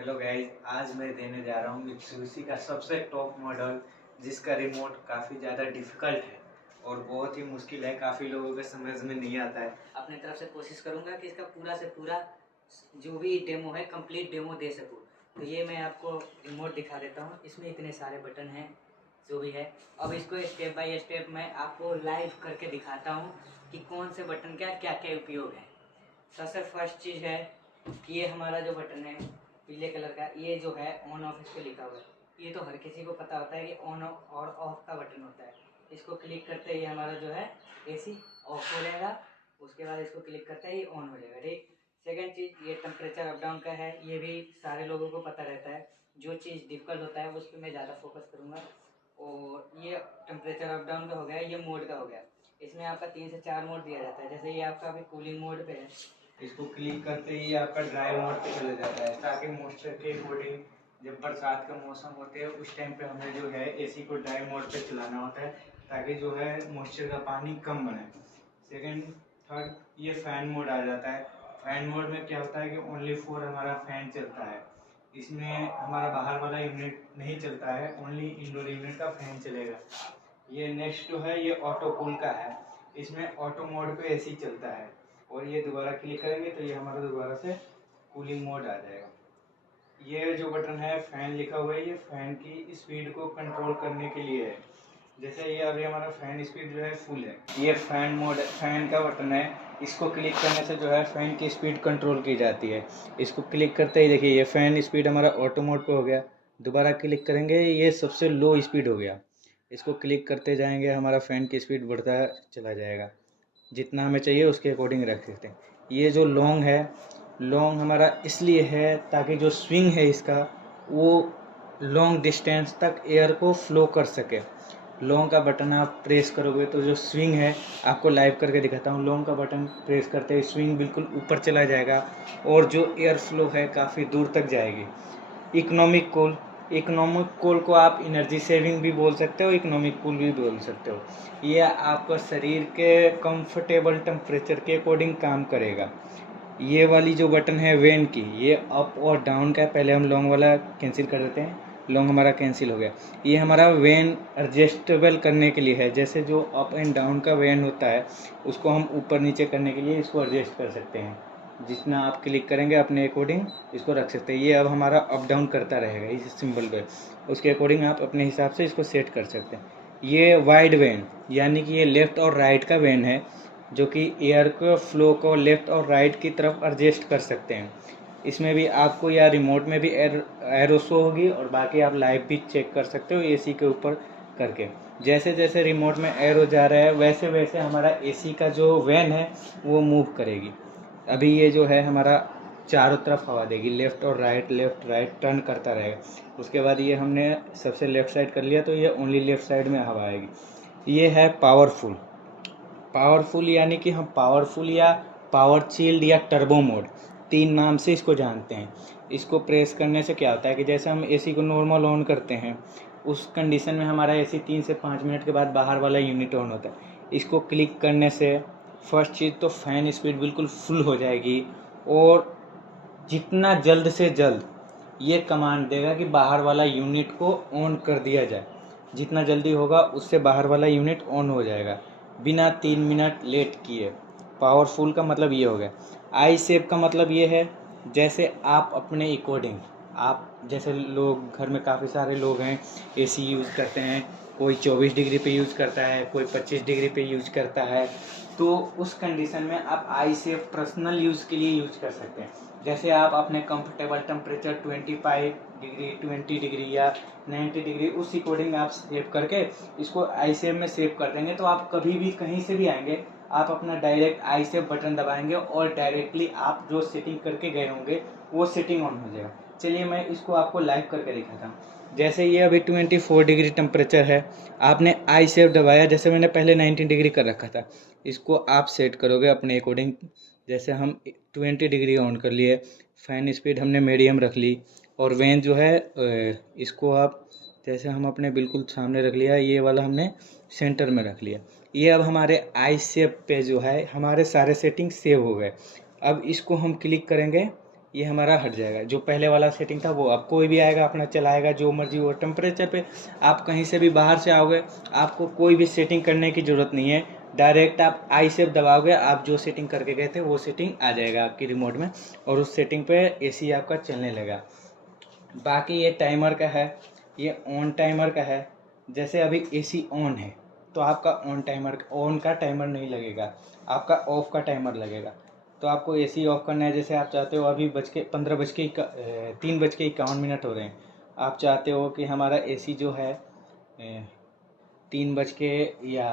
Hello guys, आज मैं देने जा रहा हूँ मित्सुबिशी का सबसे टॉप मॉडल जिसका रिमोट काफ़ी ज़्यादा डिफ़िकल्ट है और बहुत ही मुश्किल है। काफ़ी लोगों के समझ में नहीं आता है। अपनी तरफ से कोशिश करूंगा कि इसका पूरा से पूरा जो भी डेमो है कंप्लीट डेमो दे सकूं। तो ये मैं आपको रिमोट दिखा देता हूँ। इसमें इतने सारे बटन हैं जो भी है। अब इसको स्टेप बाय स्टेप मैं आपको लाइव करके दिखाता हूँ कि कौन से बटन का क्या क्या उपयोग है। सबसे फर्स्ट चीज़ है कि ये हमारा जो बटन है पीले कलर का, ये जो है ऑन ऑफ इस पर लिखा हुआ है। ये तो हर किसी को पता होता है कि ऑन और ऑफ का बटन होता है। इसको क्लिक करते ही हमारा जो है एसी ऑफ हो जाएगा। उसके बाद इसको क्लिक करते ही ऑन हो जाएगा। ठीक। सेकंड चीज़, ये टेम्परेचर अप डाउन का है। ये भी सारे लोगों को पता रहता है। जो चीज़ डिफिकल्ट होता है उस पर मैं ज़्यादा फोकस करूँगा। और ये टेम्परेचर अप डाउन का हो गया, ये मोड का हो गया। इसमें आपका 3 से 4 मोड दिया जाता है। जैसे ये आपका अभी कूलिंग मोड पे है। इसको क्लिक करते ही आपका ड्राई मोड पे चले जाता है ताकि मॉइस्चर के अकॉर्डिंग जब बरसात का मौसम होते हैं उस टाइम पे हमें जो है एसी को ड्राई मोड पे चलाना होता है ताकि जो है मॉइस्चर का पानी कम बने। सेकंड थर्ड, ये फैन मोड आ जाता है। फैन मोड में क्या होता है कि ओनली फॉर हमारा फैन चलता है। इसमें हमारा बाहर वाला यूनिट नहीं चलता है, ओनली इंडोर यूनिट का फैन चलेगा। ये नेक्स्ट जो है ये ऑटो कूल का है। इसमें ऑटो मोड पे एसी चलता है और ये दोबारा क्लिक करेंगे तो ये हमारा दोबारा से कूलिंग मोड आ जाएगा। ये जो बटन है फैन लिखा हुआ है, ये फैन की स्पीड को कंट्रोल करने के लिए है। जैसे ये अभी हमारा फैन स्पीड जो है फुल है, ये फैन मोड फैन का बटन है। इसको क्लिक करने से जो है फैन की स्पीड कंट्रोल की जाती है। इसको क्लिक करते ही देखिए ये फैन स्पीड हमारा ऑटो मोड पे हो गया। दोबारा क्लिक करेंगे ये सबसे लो स्पीड हो गया। इसको क्लिक करते जाएंगे हमारा फ़ैन की स्पीड बढ़ता चला जाएगा। जितना हमें चाहिए उसके अकॉर्डिंग रख सकते हैं। ये जो लॉन्ग है, लॉन्ग हमारा इसलिए है ताकि जो स्विंग है इसका वो लॉन्ग डिस्टेंस तक एयर को फ्लो कर सके। लॉन्ग का बटन आप प्रेस करोगे तो जो स्विंग है, आपको लाइव करके दिखाता हूँ। लॉन्ग का बटन प्रेस करते ही स्विंग बिल्कुल ऊपर चला जाएगा और जो एयर फ्लो है काफ़ी दूर तक जाएगी। इकोनॉमिक कूल, इकोनॉमिक कूल को आप एनर्जी सेविंग भी बोल सकते हो, इकोनॉमिक कूल भी बोल सकते हो। ये आपका शरीर के कंफर्टेबल टेम्परेचर के अकॉर्डिंग काम करेगा। ये वाली जो बटन है वैन की, ये अप और डाउन का है। पहले हम लॉन्ग वाला कैंसिल कर देते हैं, लॉन्ग हमारा कैंसिल हो गया। ये हमारा वैन एडजस्टेबल करने के लिए है। जैसे जो अप एंड डाउन का वैन होता है उसको हम ऊपर नीचे करने के लिए इसको एडजस्ट कर सकते हैं। जितना आप क्लिक करेंगे अपने अकॉर्डिंग इसको रख सकते हैं। ये अब हमारा अप डाउन करता रहेगा इस सिंबल पे, उसके अकॉर्डिंग आप अपने हिसाब से इसको सेट कर सकते हैं। ये वाइड वैन यानी कि ये लेफ़्ट और राइट का वैन है जो कि एयर को फ्लो को लेफ़्ट और राइट की तरफ एडजस्ट कर सकते हैं। इसमें भी आपको या रिमोट में भी एरो शो होगी और बाकी आप लाइव भी चेक कर सकते हो एसी के ऊपर करके। जैसे जैसे रिमोट में एरो जा रहा है वैसे वैसे हमारा एसी का जो वैन है वो मूव करेगी। अभी ये जो है हमारा चारों तरफ हवा देगी, लेफ़्ट राइट टर्न करता रहेगा। उसके बाद ये हमने सबसे लेफ़्ट साइड कर लिया तो ये ओनली लेफ़्ट साइड में हवा आएगी। ये है पावरफुल। पावरफुल यानी कि हम पावरफुल या पावर चिल्ड या टर्बो मोड, 3 नाम से इसको जानते हैं। इसको प्रेस करने से क्या होता है कि जैसे हम एसी को नॉर्मल ऑन करते हैं उस कंडीशन में हमारा एसी 3 से 5 मिनट के बाद बाहर वाला यूनिट ऑन होता है। इसको क्लिक करने से फर्स्ट चीज़ तो फ़ैन स्पीड बिल्कुल फुल हो जाएगी और जितना जल्द से जल्द ये कमांड देगा कि बाहर वाला यूनिट को ऑन कर दिया जाए। जितना जल्दी होगा उससे बाहर वाला यूनिट ऑन हो जाएगा बिना 3 मिनट लेट किए। पावरफुल का मतलब ये हो गया। आई सेव का मतलब ये है जैसे आप अपने अकॉर्डिंग, आप जैसे लोग घर में काफ़ी सारे लोग हैं एसी यूज़ करते हैं, कोई 24 डिग्री पे यूज़ करता है, कोई 25 डिग्री पे यूज़ करता है। तो उस कंडीशन में आप आई सेव पर्सनल यूज़ के लिए यूज़ कर सकते हैं। जैसे आप अपने कंफर्टेबल टेम्परेचर 25 डिग्री 20 डिग्री या 90 डिग्री उस अकॉर्डिंग आप सेव करके इसको आई सेव में सेव कर देंगे तो आप कभी भी कहीं से भी आएंगे, आप अपना डायरेक्ट आई सेव बटन दबाएंगे और डायरेक्टली आप जो सेटिंग करके गए होंगे वो सेटिंग ऑन हो जाएगा। चलिए मैं इसको आपको लाइव करके दिखाता हूँ। जैसे ये अभी 24 डिग्री टेम्परेचर है, आपने आई सेव दबाया, जैसे मैंने पहले 19 डिग्री कर रखा था, इसको आप सेट करोगे अपने अकॉर्डिंग। जैसे हम 20 डिग्री ऑन कर लिए, फ़ैन स्पीड हमने मीडियम रख ली और वैन जो है इसको आप जैसे हम अपने बिल्कुल सामने रख लिया, ये वाला हमने सेंटर में रख लिया। ये अब हमारे आई सेव पे जो है हमारे सारे सेटिंग सेव हो गए। अब इसको हम क्लिक करेंगे ये हमारा हट जाएगा। जो पहले वाला सेटिंग था वो अब कोई भी आएगा अपना चलाएगा जो मर्जी हो टेम्परेचर पे। आप कहीं से भी बाहर से आओगे, आपको कोई भी सेटिंग करने की ज़रूरत नहीं है। डायरेक्ट आप आई सेव दबाओगे, आप जो सेटिंग करके गए थे वो सेटिंग आ जाएगा आपकी रिमोट में, और उस सेटिंग पे एसी आपका चलने लगा। बाकी ये टाइमर का है, ये ऑन टाइमर का है। जैसे अभी एसी ऑन है तो आपका ऑन का टाइमर नहीं लगेगा, आपका ऑफ का टाइमर लगेगा। तो आपको एसी ऑफ करना है, जैसे आप चाहते हो अभी 3:51 हो रहे हैं, आप चाहते हो कि हमारा एसी जो है 3:58 या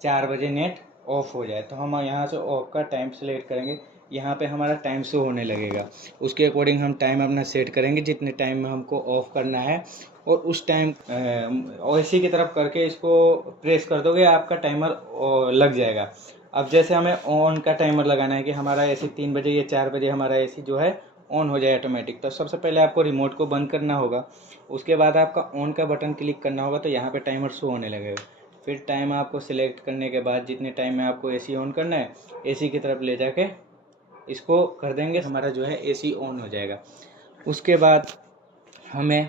4 बजे नेट ऑफ हो जाए, तो हम यहाँ से ऑफ का टाइम सेलेक्ट करेंगे। यहाँ पे हमारा टाइम शो होने लगेगा, उसके अकॉर्डिंग हम टाइम अपना सेट करेंगे जितने टाइम में हमको ऑफ करना है, और उस टाइम एसी की तरफ करके इसको प्रेस कर दोगे, आपका टाइमर लग जाएगा। अब जैसे हमें ऑन का टाइमर लगाना है कि हमारा एसी 3 बजे या 4 बजे हमारा एसी जो है ऑन हो जाए ऑटोमेटिक, तो सबसे पहले आपको रिमोट को बंद करना होगा। उसके बाद आपका ऑन का बटन क्लिक करना होगा, तो यहाँ पे टाइमर शो होने लगेगा। फिर टाइम आपको सिलेक्ट करने के बाद जितने टाइम में आपको एसी ऑन करना है, एसी की तरफ ले जाके इसको कर देंगे, हमारा जो है एसी ऑन हो जाएगा। उसके बाद हमें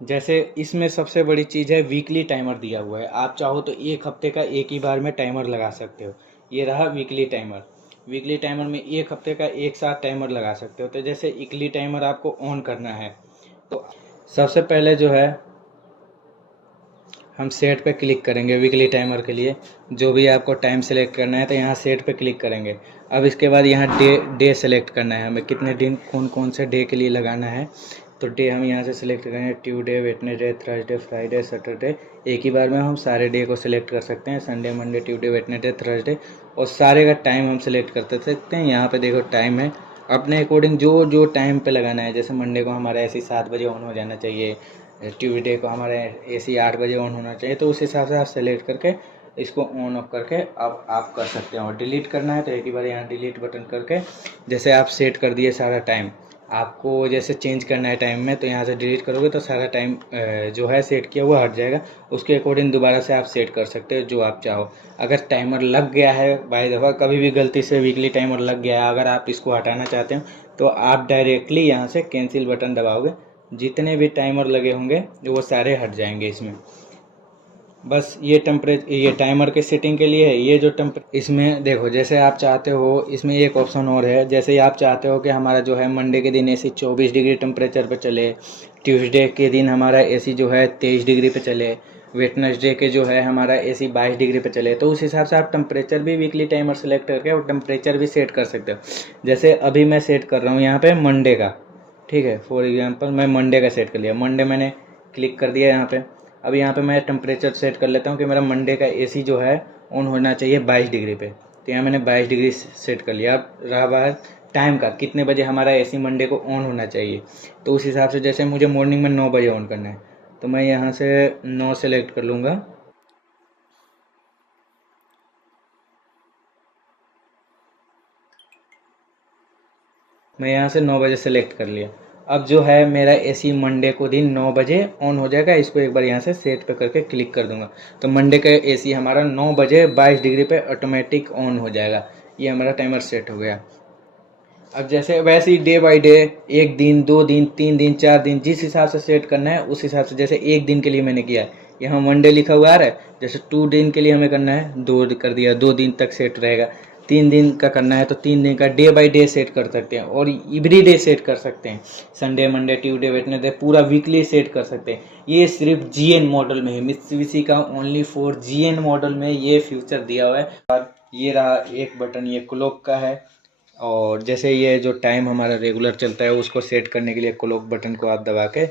जैसे इसमें सबसे बड़ी चीज़ है वीकली टाइमर दिया हुआ है। आप चाहो तो एक हफ्ते का एक ही बार में टाइमर लगा सकते हो। ये रहा वीकली टाइमर। वीकली टाइमर में एक हफ्ते का एक साथ टाइमर लगा सकते हो। तो जैसे वीकली टाइमर आपको ऑन करना है तो सबसे पहले जो है हम सेट पे क्लिक करेंगे। वीकली टाइमर के लिए जो भी आपको टाइम सेलेक्ट करना है तो यहाँ सेट पे क्लिक करेंगे। अब इसके बाद यहाँ डे सेलेक्ट करना है, हमें कितने दिन कौन कौन से डे के लिए लगाना है। तो डे हम यहाँ से सिलेक्ट करेंगे, Tuesday, Wednesday, Thursday, Friday, Saturday. एक ही बार में हम सारे डे को सिलेक्ट कर सकते हैं, Sunday, Monday, Tuesday, Wednesday, Thursday, और सारे का टाइम हम सिलेक्ट कर सकते हैं। यहाँ पे देखो टाइम है, अपने अकॉर्डिंग जो टाइम पे लगाना है। जैसे मंडे को हमारा ऐसे 7 बजे ऑन हो जाना चाहिए, ट्यूसडे को हमारे एसी 8 बजे ऑन होना चाहिए, तो उस हिसाब से आप सेलेक्ट करके इसको ऑन ऑफ करके आप कर सकते हो। और डिलीट करना है तो एक ही बार यहाँ डिलीट बटन करके जैसे आप सेट कर दिए सारा टाइम, आपको जैसे चेंज करना है टाइम में तो यहाँ से डिलीट करोगे तो सारा टाइम जो है सेट किया हुआ हट जाएगा। उसके अकॉर्डिंग दोबारा से आप सेट कर सकते हो जो आप चाहो। अगर टाइमर लग गया है बाय दफ़ा, कभी भी गलती से वीकली टाइमर लग गया है, अगर आप इसको हटाना चाहते हो तो आप डायरेक्टली यहाँ से कैंसिल बटन दबाओगे, जितने भी टाइमर लगे होंगे वो सारे हट जाएंगे इसमें। बस ये टाइमर के सेटिंग के लिए है। ये जो इसमें देखो, जैसे आप चाहते हो, इसमें एक ऑप्शन और है। जैसे आप चाहते हो कि हमारा जो है मंडे के दिन एसी 24 डिग्री टेम्परेचर पे चले, ट्यूसडे के दिन हमारा एसी जो है 23 डिग्री पे चले, वेडनेसडे के जो है हमारा एसी 22 डिग्री पे चले, तो उस हिसाब से आप टेम्परेचर भी वीकली टाइमर सेलेक्ट करके और टेम्परेचर भी सेट कर सकते हो। जैसे अभी मैं सेट कर रहा हूँ यहाँ पे मंडे का, ठीक है, फॉर एग्जांपल मैं मंडे का सेट कर लिया। मंडे मैंने क्लिक कर दिया यहाँ पे। अब यहाँ पे मैं टेम्परेचर सेट कर लेता हूँ कि मेरा मंडे का एसी जो है ऑन होना चाहिए 22 डिग्री पे, तो यहाँ मैंने 22 डिग्री सेट कर लिया। अब रहा बात टाइम का, कितने बजे हमारा एसी मंडे को ऑन होना चाहिए, तो उस हिसाब से जैसे मुझे मॉर्निंग में 9 बजे ऑन करना है तो मैं यहाँ से 9 सेलेक्ट कर लूँगा। मैं यहाँ से 9 बजे सेलेक्ट कर लिया। अब जो है मेरा एसी मंडे को दिन 9 बजे ऑन हो जाएगा। इसको एक बार यहाँ से सेट पे करके क्लिक कर दूंगा तो मंडे का एसी हमारा 9 बजे 22 डिग्री पे ऑटोमेटिक ऑन हो जाएगा। ये हमारा टाइमर सेट हो गया। अब जैसे वैसे ही डे बाय डे, 1 दिन, 2 दिन, 3 दिन, 4 दिन, जिस हिसाब से सेट करना है उस हिसाब से। जैसे 1 दिन के लिए मैंने किया है, यहाँ मंडे लिखा हुआ आ रहा है। जैसे 2 दिन के लिए हमें करना है, 2 कर दिया, 2 दिन तक सेट रहेगा। 3 दिन का करना है तो 3 दिन का डे बाय डे सेट कर सकते हैं, और एवरी डे सेट कर सकते हैं। संडे, मंडे, ट्यूसडे, वेडनेसडे पूरा वीकली सेट कर सकते हैं। ये सिर्फ जीएन मॉडल में है, मित्सुबिशी का ओनली फॉर जीएन मॉडल में ये फीचर दिया हुआ है। और ये रहा एक बटन, ये क्लॉक का है। और जैसे ये जो टाइम हमारा रेगुलर चलता है उसको सेट करने के लिए क्लॉक बटन को आप दबा के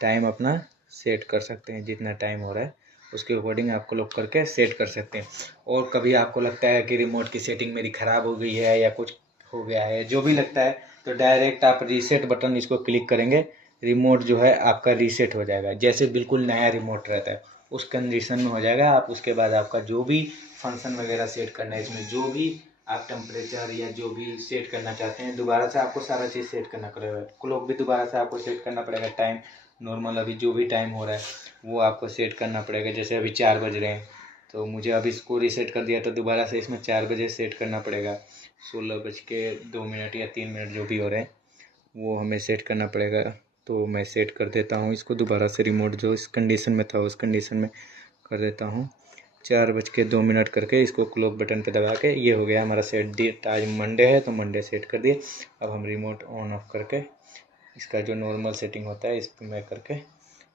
टाइम अपना सेट कर सकते हैं। जितना टाइम हो रहा है उसके अकॉर्डिंग आप क्लॉक करके सेट कर सकते हैं। और कभी आपको लगता है कि रिमोट की सेटिंग मेरी ख़राब हो गई है या कुछ हो गया है, जो भी लगता है, तो डायरेक्ट आप रीसेट बटन इसको क्लिक करेंगे, रिमोट जो है आपका रीसेट हो जाएगा। जैसे बिल्कुल नया रिमोट रहता है उस कंडीशन में हो जाएगा। आप उसके बाद आपका जो भी फंक्शन वगैरह सेट करना है, इसमें जो भी आप टेम्परेचर या जो भी सेट करना चाहते हैं, दोबारा से आपको सारा चीज़ सेट करना पड़ेगा। क्लॉक भी दोबारा से आपको सेट करना पड़ेगा। टाइम नॉर्मल अभी जो भी टाइम हो रहा है वो आपको सेट करना पड़ेगा। जैसे अभी 4 बज रहे हैं तो मुझे अभी इसको रीसेट कर दिया तो दोबारा से इसमें 4 बजे सेट करना पड़ेगा। 16:02 या 3 जो भी हो रहे हैं वो हमें सेट करना पड़ेगा। तो मैं सेट कर देता हूँ इसको दोबारा से, रिमोट जो इस कंडीशन में था उस कंडीशन में कर देता हूँ। 4:02 करके इसको क्लॉक बटन पे दबा के ये हो गया हमारा सेट। आज मंडे है तो मंडे सेट कर दिए। अब हम रिमोट ऑन ऑफ करके इसका जो नॉर्मल सेटिंग होता है इस पर मैं करके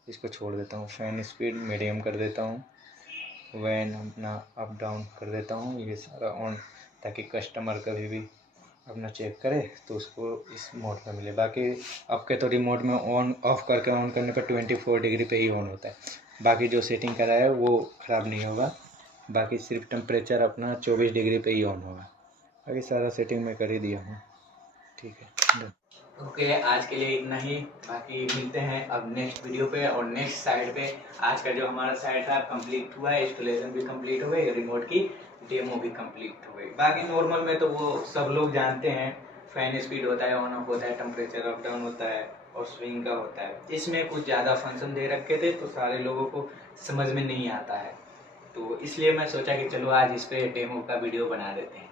इसको छोड़ देता हूँ। फ़ैन स्पीड मीडियम कर देता हूँ, वैन अपना अप डाउन कर देता हूँ, ये सारा ऑन, ताकि कस्टमर कभी भी अपना चेक करे तो उसको इस मोड में मिले। बाकी आपके तो रिमोट में ऑन ऑफ करके ऑन करने पर 24 डिग्री पे ही ऑन होता है, बाकी जो सेटिंग करा है वो ख़राब नहीं होगा। बाकी सिर्फ टेम्परेचर अपना 24 डिग्री पे ही ऑन होगा। बाकी सारा सेटिंग मैं कर ही दिया हूँ। ठीक है, ओके, आज के लिए इतना ही। बाकी मिलते हैं अब नेक्स्ट वीडियो पे और नेक्स्ट साइड पे। आज का जो हमारा साइड था कंप्लीट हुआ है, इंस्टॉलेशन भी कंप्लीट हो गई, रिमोट की डेमो भी कंप्लीट हो गई। बाकी नॉर्मल में तो वो सब लोग जानते हैं, फैन स्पीड होता है, ऑन ऑफ होता है, टेम्परेचर अप डाउन होता है और स्विंग का होता है। इसमें कुछ ज़्यादा फंक्शन दे रखे थे तो सारे लोगों को समझ में नहीं आता है, तो इसलिए मैं सोचा कि चलो आज इस पर डेमो का वीडियो बना देते हैं।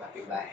बाकी बाय।